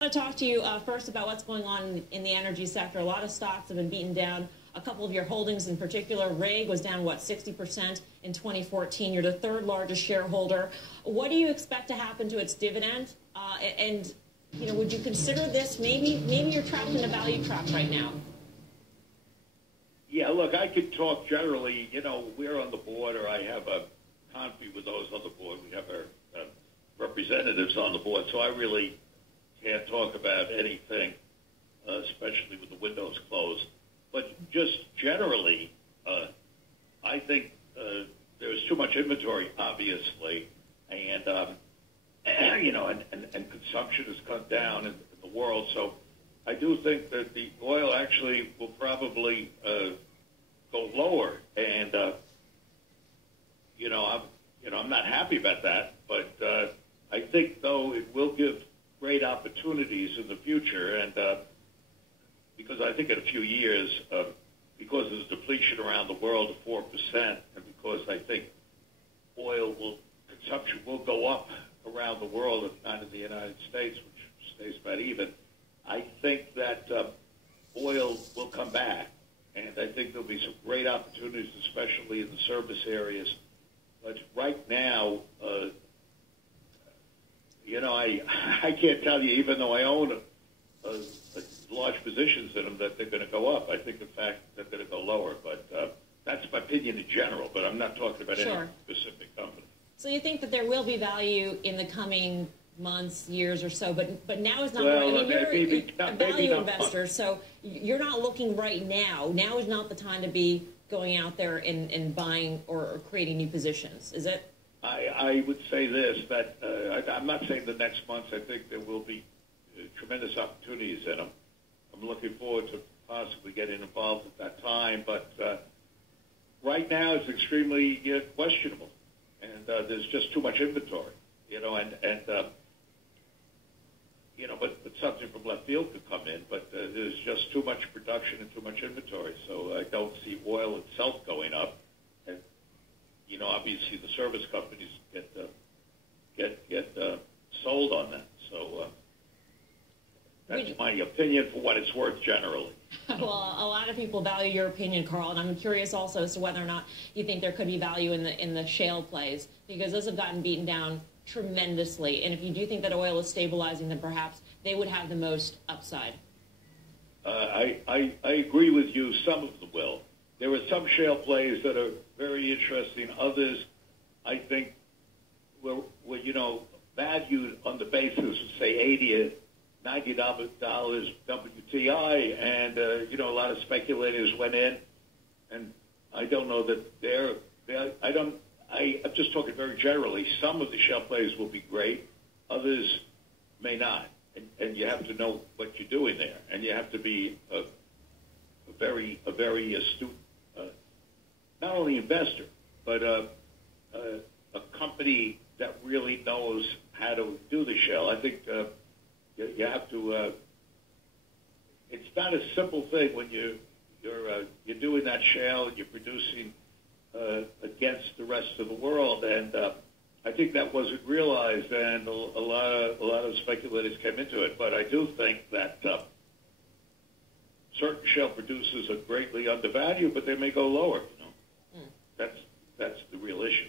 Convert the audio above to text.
I want to talk to you first about what's going on in the energy sector. A lot of stocks have been beaten down. A couple of your holdings in particular, RIG was down, what, 60% in 2014. You're the third largest shareholder. What do you expect to happen to its dividend? And, you know, would you consider this, maybe you're trapped in a value trap right now? Yeah, look, I could talk generally. You know, we're on the board, or I have a conflict with those on the board. We have our representatives on the board, so I really can't talk about anything, especially with the windows closed. But just generally, I think there's too much inventory, obviously, and you know, and consumption has cut down in the world. So I do think that the oil actually will probably go lower, and I'm not happy about that, but I think though it will give great opportunities in the future, and because I think in a few years, because there's depletion around the world of 4%, and because I think consumption will go up around the world, if not in the United States, which stays about even, I think that oil will come back, and I think there'll be some great opportunities, especially in the service areas. But right now, you know, I can't tell you, even though I own large positions in them, that they're going to go up. I think, in fact, they're going to go lower. But that's my opinion in general, but I'm not talking about any specific company. So you think that there will be value in the coming months, years or so, but now is not well, right. I mean, you're a value investor, much. So you're not looking right now. Now is not the time to be going out there and buying or creating new positions, is it? I would say this, that I'm not saying the next months. I think there will be tremendous opportunities in them. I'm looking forward to possibly getting involved at that time, but right now it's extremely questionable, and there's just too much inventory, you know, and you know, but something from left field could come in, but there's just too much production and too much inventory, so I don't see oil itself going up. And you know, obviously the service companies get sold on that. So that's my opinion for what it's worth generally. Well, a lot of people value your opinion, Carl, and I'm curious also as to whether or not you think there could be value in the shale plays, because those have gotten beaten down tremendously. And if you do think that oil is stabilizing, then perhaps they would have the most upside. I agree with you. Some of them will. There are some shale plays that are very interesting. Others, I think, were you know, valued on the basis of, say, $80 or $90 WTI, and you know, a lot of speculators went in, and I don't know that I'm just talking very generally. Some of the shale plays will be great, others may not, and you have to know what you're doing there, and you have to be a very astute, not only investor, but a company that really knows how to do the shale. I think you have to. It's not a simple thing when you're doing that shale and you're producing against the rest of the world, and I think that wasn't realized, and a lot of speculators came into it. But I do think that certain shale producers are greatly undervalued, but they may go lower. You know, that's the real issue.